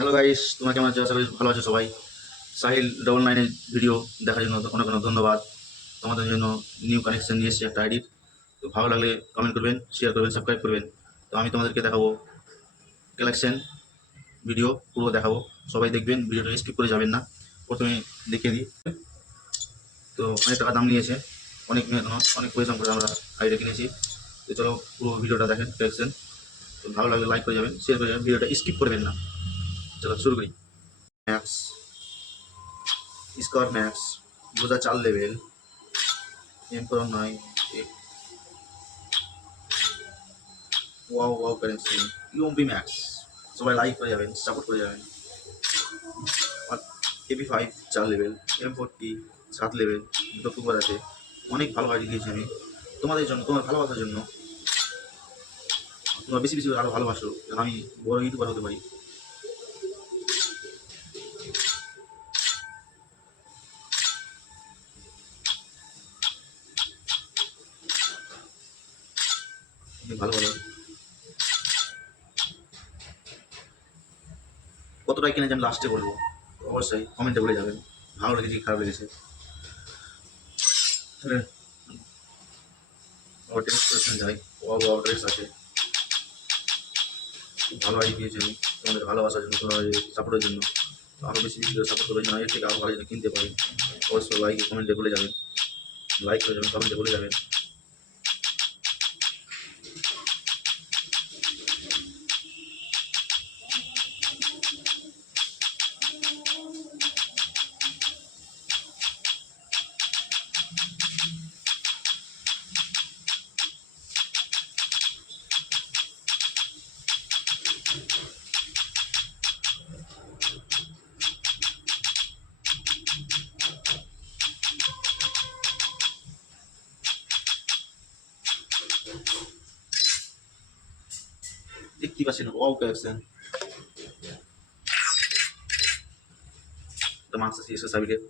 Hello guys, তোমরা কেমন আছো? আশা করি ভালো আছো সবাই। সাহিল 99 ভিডিও দেখার জন্য অনেক অনেক ধন্যবাদ। তোমাদের জন্য নিউ কানেকশন নিয়ে এসেছি একটা আইডির। তো ভালো লাগলে কমেন্ট করবেন, শেয়ার করবেন, সাবস্ক্রাইব করবেন। তো আমি তোমাদেরকে দেখাবো কালেকশন ভিডিও পুরো দেখাবো। সবাই দেখবেন, ভিডিওটা স্কিপ করে যাবেন না। প্রথমে দেখে দিই। তো অনেক টাকা দাম নিয়েছে, অনেক মেহনত, অনেক পরিশ্রম করে আমরা আইডিয়া কিনেছি। তো চলো পুরো ভিডিওটা দেখেন কালেকশন। তো ভালো লাগলে লাইক করে যাবেন, শেয়ার করে যাবেন, ভিডিওটা স্কিপ করবেন না। চলো শুরু করি। ম্যাক্স, স্কোয়ার ম্যাক্স, বোঝা 4 level, emperor 9, wow wow currency, UMP max. সবাই লাইক করে যাবেন, সাপোর্ট করে যাবেন। আর এপি 5 4 লেভেল, M40 7 লেভেল, দুটো ফুটবল আছে। অনেক ভালো আইডি দিয়েছি আমি তোমাদের জন্য, তোমার ভালোবাসার জন্য। তোমরা বেশি বেশি করে আরও ভালোবাসো, যেন আমি বড় ইউটিউবার হতে পারি। অনেক ভালো ভালো কতটাই কিনেছি আমি লাস্টে বলবো, অবশ্যই কমেন্টে বলে যাবেন ভালো লেগেছে কি খারাপ লেগেছে। হ্যাঁ, আমার ড্রেস কালেকশন যাই, ওয়াও ড্রেস আছে। ভালো আইডি পেয়েছি আমি তোমাদের ভালোবাসার জন্য, তোমাদের সাপোর্টের জন্য। আরও বেশি বেশি করে সাপোর্ট করবেন, যেন এর থেকে আরও ভালো যেন কিনতে পারি। অবশ্যই লাইক কমেন্টে বলে যাবেন, লাইক করে যাবেন, কমেন্টে বলে যাবেন। দেখতে পাচ্ছেন ওয়াও কালেকশন, একটা মার্কস আছে ইসু সাবিরের,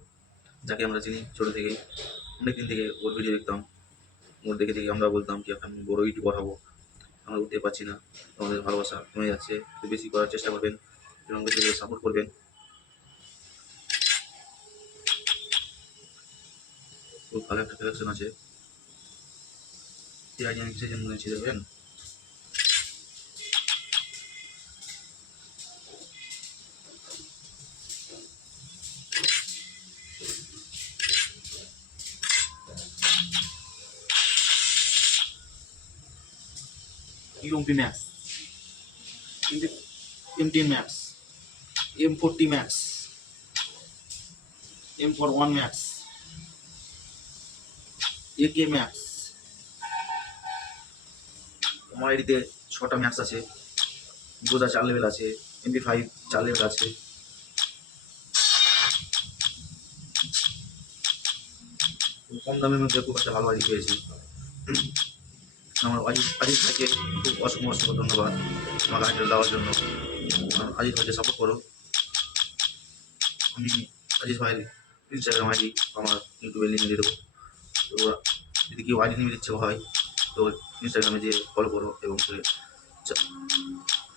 যাকে আমরা চিনি ছোটো থেকেই। অনেকদিন থেকে ওর ভিডিও দেখতাম, ওর দেখে দেখে আমরা বলতাম কি এখন বড় ইউটিউবার হবো। আমরা উঠতে পারছি না, তোমাদের ভালোবাসা কমে যাচ্ছে। তো বেশি করার চেষ্টা করবেন এবং বেশি করে সাপোর্ট করবেন। খুব ভালো একটা কালেকশন আছে। এই আইডিয়া আমি কিসের জন্য নিয়েছি দেখবেন। UMP max, M10 max, M40 max, M41 max, AK max. আমার আইডিতে 6টা ম্যাক্স আছে, বোঝা 4 লেভেল আছে, MP5 4 লেভেল আছে। কম দামের মধ্যে খুব একটা ভালো আইডি পেয়েছি। আমার আজিজ ভাইকে খুব অসংখ্য অসংখ্য ধন্যবাদ আমার আইডিটা দেওয়ার জন্য। আজিজ ভাইকে সাপোর্ট করো। আমি আজিজ ভাইয়ের ইনস্টাগ্রাম আইডি আমার ইউটিউবে লিঙ্ক দিয়ে দেবো। তো যদি কেউ আইডি নিয়ে ইচ্ছে হয় তো ইনস্টাগ্রামে যেয়ে ফলো করো এবং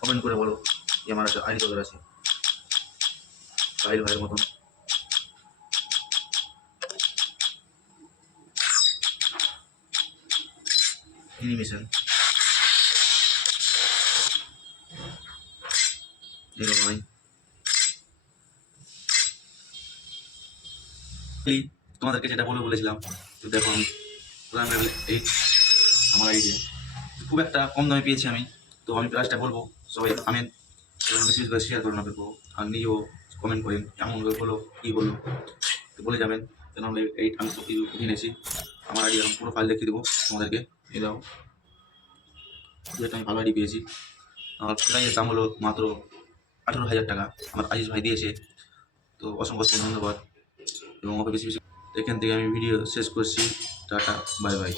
কমেন্ট করে বলো যে আমার একটা আইডি দরকার আছে সাহিল ভাইয়ের মতন। অ্যানিমেশন এগুলো নয়। তোমাদেরকে যেটা বলেছিলাম, তো দেখো আমি এই আমার আইডিয়া খুব একটা কম দামে পেয়েছি আমি। তো আমি প্রাইসটা বলবো, সবাই থামেন এবং বেশি বেশি করে শেয়ার করুন আপনাকেও, আর নিজেও কমেন্ট করেন কেমন হলো কী বললো, তো বলে যাবেন। কেন এই আমি সব কিছু কিনেছি। আমার আইডি আমি পুরো ফাইল দেখিয়ে দেবো তোমাদেরকে। এই দাও, যেটা আমি ভালো আইডি পেয়েছি। আমার প্রাইসের দাম হলো মাত্র 18,000 টাকা, আমার আজিজ ভাই দিয়েছে। তো অসংখ্য অসংখ্য ধন্যবাদ এবং আমাকে বেশি বেশি। এখান থেকে আমি ভিডিও শেষ করছি। Tata, bye bye.